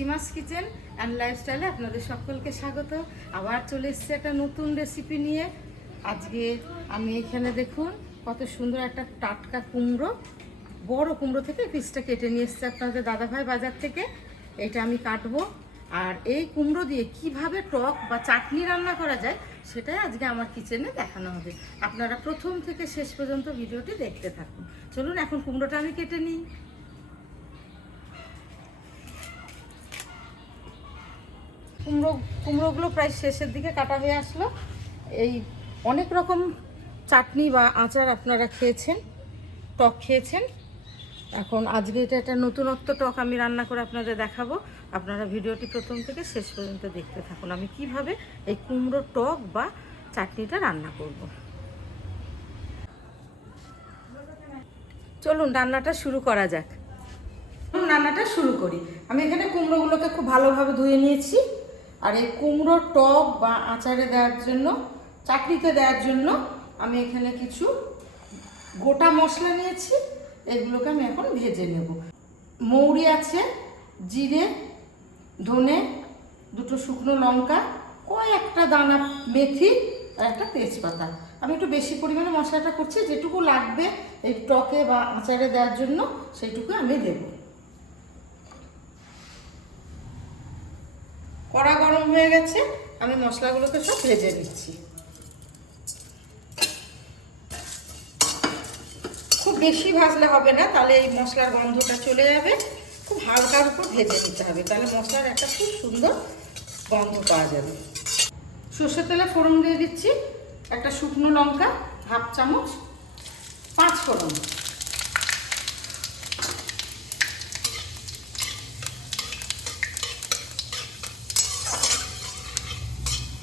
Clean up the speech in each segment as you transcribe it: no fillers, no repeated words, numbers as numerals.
সীমাস kitchen and লাইফস্টাইলে আপনাদের সকলকে স্বাগত। আবার চলে এসেছে একটা নতুন রেসিপি নিয়ে। আজকে আমি এখানে দেখুন কত সুন্দর একটা টাটকা কুমড়ো, বড় কুমড়ো থেকে পিসটা কেটে নিয়ে এসেছে আপনাদের দাদাভাই বাজার থেকে। এটা আমি কাটবো, আর এই কুমড়ো দিয়ে কিভাবে টক বা চাটনি রান্না করা যায় সেটাই আজকে আমার কিচেনে দেখানো হবে। আপনারা প্রথম থেকে শেষ পর্যন্ত ভিডিওটি দেখতে থাকুন। চলুন এখন কুমড়োটা আমি কেটে নিই। কুমড়োগুলো প্রায় শেষের দিকে কাটা হয়ে আসলো। এই অনেক রকম চাটনি বা আচার আপনারা খেয়েছেন, টক খেয়েছেন। এখন আজকে এটা একটা নতুনত্ব টক আমি রান্না করে আপনাদের দেখাবো। আপনারা ভিডিওটি প্রথম থেকে শেষ পর্যন্ত দেখতে থাকুন আমি কিভাবে এই কুমড়ো টক বা চাটনিটা রান্না করব। চলুন রান্নাটা শুরু করা যাক। রান্নাটা শুরু করি। আমি এখানে কুমড়োগুলোকে খুব ভালোভাবে ধুয়ে নিয়েছি। আর এই কুমড়ো টক বা আচারে দেওয়ার জন্য, চাটনিতে দেওয়ার জন্য আমি এখানে কিছু গোটা মশলা নিয়েছি। এগুলোকে আমি এখন ভেজে নেব। মৌরি আছে, জিরে, ধনে, দুটো শুকনো লঙ্কা, কয়েকটা দানা মেথি আর একটা তেজপাতা। আমি একটু বেশি পরিমাণে মশলাটা করছি, যেটুকু লাগবে এই টকে বা আচারে দেওয়ার জন্য সেইটুকু আমি দেব। কড়া গরম হয়ে গেছে, আমি মশলাগুলোকে সব ভেজে নিচ্ছি। খুব বেশি ভাজলে হবে না, তাহলে এই মশলার গন্ধটা চলে যাবে। খুব হালকার উপর ভেজে নিতে হবে, তাহলে মশলার একটা খুব সুন্দর গন্ধ পাওয়া যাবে। সর্ষের তেলে ফোড়ন দিয়ে দিচ্ছি। একটা শুকনো লঙ্কা হাফ চামচ, 5 ফোড়ন,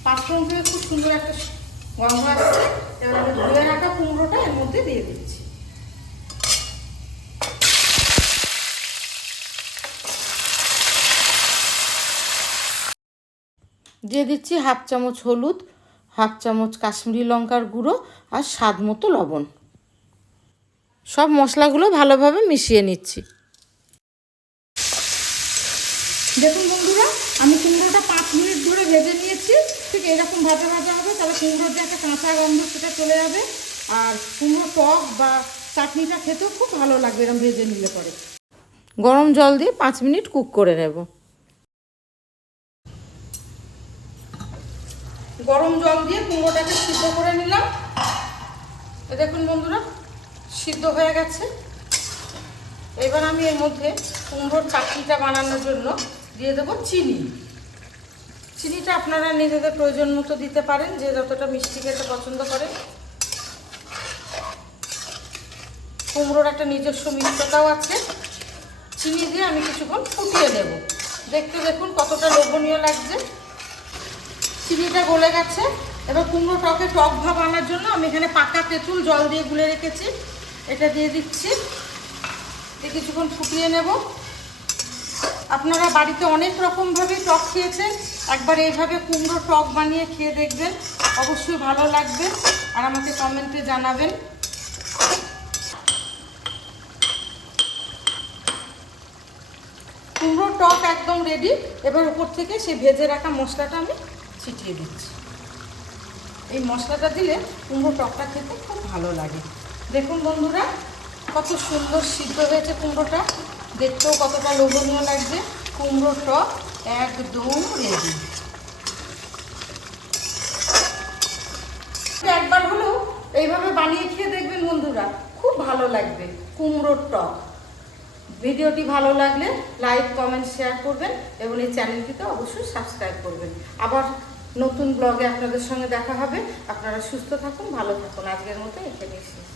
পাঁচফোড়ন থেকে খুব সুন্দর একটা গন্ধ আসছে। এবার আমি ধুয়ে রাখা কুমড়োটা এর মধ্যে দিয়ে দিচ্ছি। দিয়ে দিচ্ছি হাফ চামচ হলুদ, হাফ চামচ কাশ্মীরি লঙ্কার গুঁড়ো আর স্বাদ মতো লবণ। সব মশলাগুলো ভালোভাবে মিশিয়ে নিচ্ছি। দেখুন বন্ধুরা, আমি কুমড়োটা 5 মিনিট ধরে ভেজে নিয়েছি। ঠিক এরকম ভাজা ভাজা হবে, তবে কুমড়োর যে একটা কাঁচা গন্ধ সেটা চলে যাবে। আর কুমড়ো টক বা চাটনিটা খেতেও খুব ভালো লাগবে এরকম ভেজে নিলে পরে। গরম জল দিয়ে 5 মিনিট কুক করে নেব। গরম জল দিয়ে কুমড়োটাকে সিদ্ধ করে নিলাম। দেখুন বন্ধুরা, সিদ্ধ হয়ে গেছে। এবার আমি এর মধ্যে কুমড়োর চাটনিটা বানানোর জন্য দিয়ে দেবো চিনি। চিনিটা আপনারা নিজেদের প্রয়োজন মতো দিতে পারেন, যে যতটা মিষ্টি খেতে পছন্দ করেন। কুমড়োর একটা নিজস্ব মিষ্টতাও আছে। চিনি দিয়ে আমি কিছুক্ষণ ফুটিয়ে দেব। দেখতে দেখুন কতটা লোভনীয় লাগছে। চিনিটা গলে গেছে। এবার কুমড়ো টকে টক ভাব আনার জন্য আমি এখানে পাকা তেঁতুল জল দিয়ে গুলে রেখেছি, এটা দিয়ে দিচ্ছি। দিয়ে কিছুক্ষণ ফুটিয়ে নেব। আপনারা বাড়িতে অনেক রকমভাবেই টক খেয়েছেন, একবার এইভাবে কুমড়ো টক বানিয়ে খেয়ে দেখবেন, অবশ্যই ভালো লাগবে। আর আমাকে কমেন্টে জানাবেন। কুমড়ো টক একদম রেডি। এবার উপর থেকে সেই ভেজে রাখা মশলাটা আমি ছিটিয়ে দিচ্ছি। এই মশলাটা দিলে কুমড়ো টকটা খেতে খুব ভালো লাগে। দেখুন বন্ধুরা, কত সুন্দর সিদ্ধ হয়েছে কুমড়োটা, দেখতেও কতটা লোভনীয় লাগছে। কুমড়ো টক একদম রেডি। একবার হলেও এইভাবে বানিয়ে খেয়ে দেখবেন বন্ধুরা, খুব ভালো লাগবে কুমড়োর টক। ভিডিওটি ভালো লাগলে লাইক, কমেন্ট, শেয়ার করবেন এবং এই চ্যানেলটিতে অবশ্যই সাবস্ক্রাইব করবেন। আবার নতুন ব্লগে আপনাদের সঙ্গে দেখা হবে। আপনারা সুস্থ থাকুন, ভালো থাকুন। আজকের মতো এখানেই শেষ।